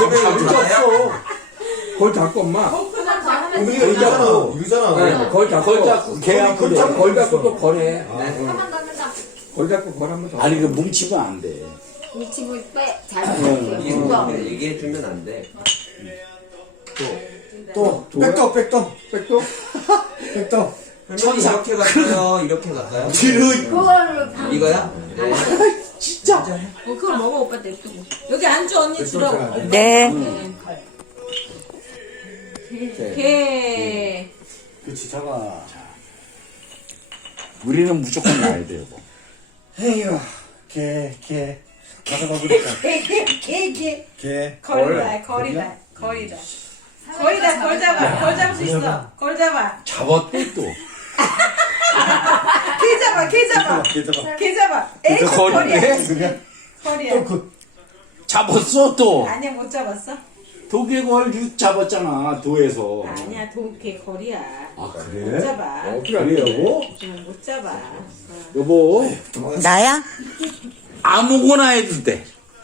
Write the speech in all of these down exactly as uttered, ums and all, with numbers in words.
걸 잡을 게 없어. 걸 잡고 엄마. 우리가 이거잖아. 이거잖아. 걸 잡고. 걸 잡고 개 한 걸 번. 잡고 걸 잡고 또 거래. 한번 더 넣자. 걸 잡고 걸 한번 더. 아니 그 뭉치면 안 돼. 뭉치고 빼. 잘 먹을게요. 얘기해주면 안 돼. 또 백도 백도 백도? 백도. 천사 이렇게 갈까요? 이렇게 갈까요? 뒤로 그거를 방. 이거야? 진짜. 어, 그걸 먹어 오빠 냅두고. 여기 안주 언니 주라고. 네. 개. 그렇지 잡아. 우리는 무조건 나야 돼요. 에휴 개개 가져가 버릴까. 개개개 개. 거리다 거리다 거리다. 거리다 걸 잡아 걸 잡을 수 있어. 걸 잡아. 잡았대 또. 개 잡아 개 잡아 개 잡아. 개 잡아. 에이 거리네? 거리야. 그냥 거리야. 또그 잡았어 또. 아니야 못 잡았어. 도개걸 육 잡았잖아 도에서. 아니야 도개 거리야. 아 못 그래? 잡아. 어, 그래 여보? 응, 못 잡아. 여보 나야? 아무거나 해도 돼.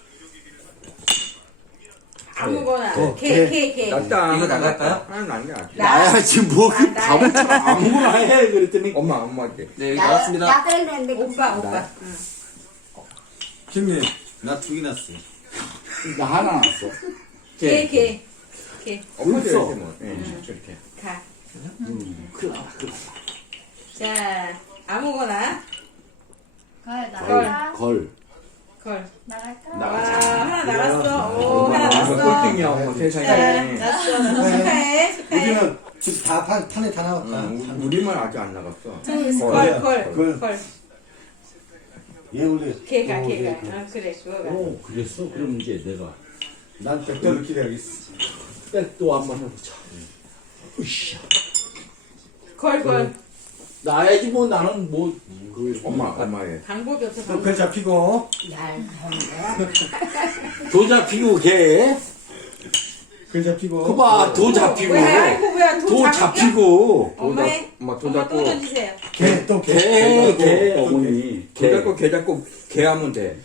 아무거나 어, 개 개 개. 낫다. 이거 나갈까요? 하나 남냐? 나야 지금 뭐그 아, 나야. 밥을 아무거나 해 그랬더니 엄마 엄마한테. 네, 여기 나왔습니다. 나 뺄는데 오빠 오빠. 응. 김님 나 두 개 났어. 나 하나 났어. 개 개. 개. 엄마한테 없어. 이렇게 뭐. 예, 이렇게. 가. 음, 그래 그래. 자 아무거나 걸 걸 나가. 걸. 걸. 나갈까? 와 나가자. 하나 나갔어. 오 하나 엄마 났어. 꼴등이야 엄마 자 세상에. 났어. 났어. 축하해 축하해. 우리는 지금 다 판, 판에 다 나왔다. 응, 우리만 아직 안 나갔어. 걸 걸 걸. 걸. 얘 원래 개가 어, 개가. 얘 그- 아 그래 그거가. 오 그랬어? 그럼 이제 내가 난 백도를 기대하겠어. 백도 한번 해보자. 으쌰. 걸 걸. 나야지 뭐 나는 뭐그 엄마 엄마의. 방법이 없어 또 방법. 별 잡히고 날 하는 거야? 도 잡히고 개. 별 잡히고. 그봐 도 잡히고 왜 아이고 뭐야 도 돈 잡히고 엄마 해. 엄마 돈 엄마 잡고. 또 던지세요. 개또 개. 개, 개, 또 어머니. 개 개. 잡고 개 잡고 개 하면 돼.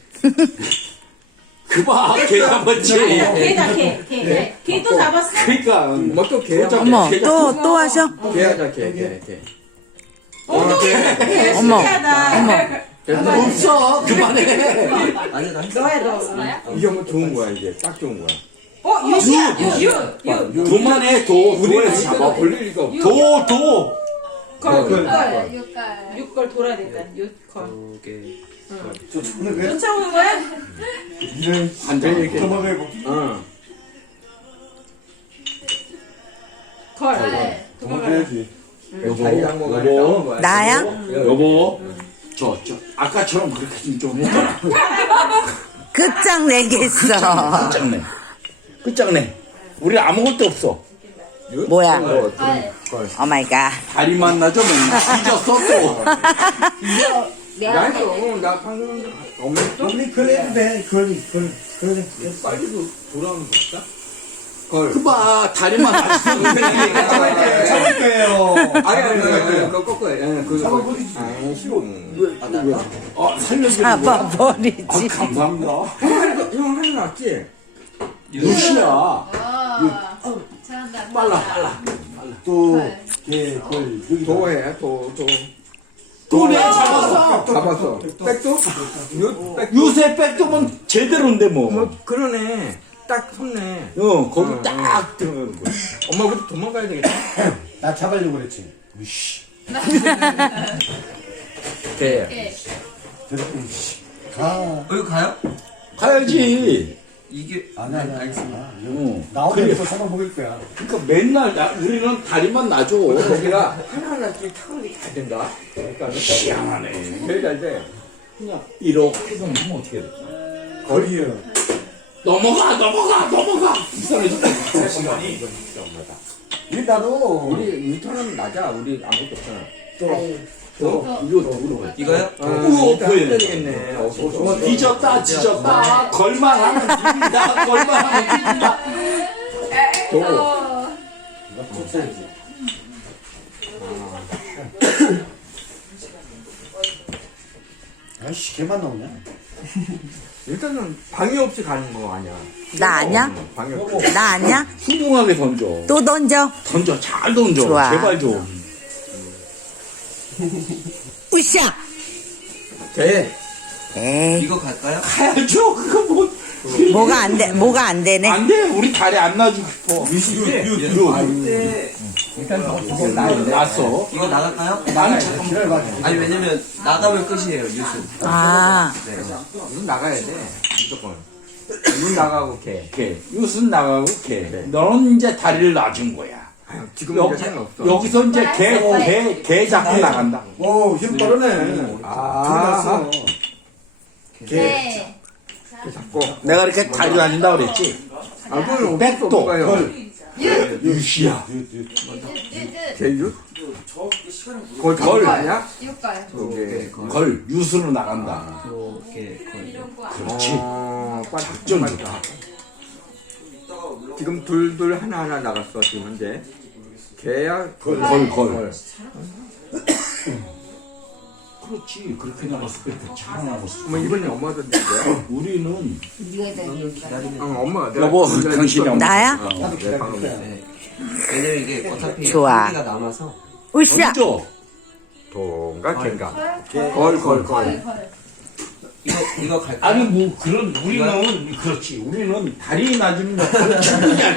그봐, 개 잡았지. 아니야 개다 개 개 개. 개 또 잡았어? 그러니까. 뭐 또 개 하면 어머, 개 또, 또 하셔? 잡고. 개 하자 개 개 개. 어머 개 어머, 신기하다. 됐어. 없어. 그만해. 아니, 나 했어. 너야 너. 이게 뭐 좋은 거야 이게 딱 좋은 거야. 어 유시야 유유 도만해, 도. 도에서 잡아 잡아. 걸릴 리가 없어. 도, 도. 걸 걸. 걸. 육갈. 육걸 돌아야 된다. 육걸. 오케이. 저 오늘 왜 쫓아오는 거야? 이런 완전히 이렇게. 도망가고. 어. 걸. 네. 도망가. 도망가야지. 자기 항목을 여보. 싸우는 거야. 나야? 여보. 저, 저, 아까처럼 그렇게 좀 했잖아. 끝장내겠어. 끝장내. 끝장내. 우리 아무것도 없어. 뭐야? 어, 걸. 오 마이 갓. 다리만 나죠, 맨날. 잊었어, 또. 나 했어. 나 방금 없었어? 우리 걸 해도 돼. 걸, 걸, 걸. 빨리 돌아오는 거 없다? 걸. 그봐, 다리만 나죠. 잡을 거예요. 아니 아니 아니 그거 꺾고 해. 그거 잡아버리지. 아니 싫어. 어, 살려주는 거야. 잡아버리지. 아, 감사합니다. 형 하나 났지? 루시야. 와. 잘한다. 빨라, 빨라. 또 개, 걸. 여기 도해 도 도. 돈에 잡았어. 잡았어. 백도? 요 백. 요새 백도면 제대로인데, 뭐. 뭐 그러네. 딱 섰네. 어, 거기 어, 딱 들어가는 거야. 엄마 그래도 도망가야 되겠다. 나 잡으려고 그랬지. 으씨. 개. 오케이. 저렇게 씨. 가. 여기 가요? 가야지. 이게. 아니 아니 알겠습니다. 어. 나오면서 사만 먹일 거야. 그러니까 맨날 나, 우리는 다리만 놔줘. 거기가 하나하나씩 타격이 잘 된다. 그러니까 희한하네. 제일 잘 돼. 그냥 이렇게 좀 하면 어떻게 돼? 거리요. 넘어가, 넘어가, 넘어가. 이상해졌다. 우리 나도 우리 유턴은 낮아. 우리 아무것도 없잖아. 또 어, 이거 누구로 이거요? 우와, 보여. 되겠네. 어, 어, 뒤졌다, 뒤졌다. 걸만 하면 뒤진다, 걸만 하면 뒤진다. 도. 어. 이거 쫓아야지. 아이씨 개만 나오냐? 일단은 방해 없이 가는 거 아니야. 나 아냐? 방해 없이. 나 아냐? 훌륭하게 던져. 또 던져. 던져, 잘 던져. 좋아. 제발 좀. 으쌰. 돼. 에이, 이거 갈까요? 가야죠. 그거 뭐. 뭐가 안 돼, 뭐가 안 되네. 안 돼. 우리 다리 안 놔주고 싶어. 이때 일단 저거 두고 놨어. 이거 나갈까요? 나는 잠깐만. 아니 왜냐면 나가면 끝이에요 뉴스. 아, 네. 이건 나가야 돼. 무조건. 이건 나가고 걔. 개. 이것은 나가고 개. 너는 이제 다리를 놔준 거야. 지금 여기, 이제 상관없어. 여기서 이제 개, 개, 개 잡고 나간다. 오, 힘 빠르네. 아. 네. 잡고. 내가 이렇게 다리 놔준다 그랬지. 아, 그건 백도. 없어요. 유시야. 유유유. 제유? 걸, 걸. 걸 아니야? 육가요. 오케이. 걸, 유수로 나간다. 오케이 거의. 그렇지. 어, 빨리 작전 빨리. 좋다. 지금 둘둘 하나 하나 나갔어 지금 현재. 개야 걸, 걸, 걸. 그렇지. 그렇게 나갔을 때 잘 나갔어. 뭐 이번에 엄마도 됐어요. 우리는 어, 엄마가 내가 여보, 진짜 당신이 이거- 엄마. 나야? 어. 네, 방금. 네. 왜냐면 이게 어차피 좋아. 한 개가 남아서. 으쌰. 던져. 동가 개가. 걸. 걸, 걸, 걸. 걸. 걸. 이거 이거 갈까요? 아니 뭐 그런 우리는 그렇지. 우리는 다리 놔주는 역할을 충분히 할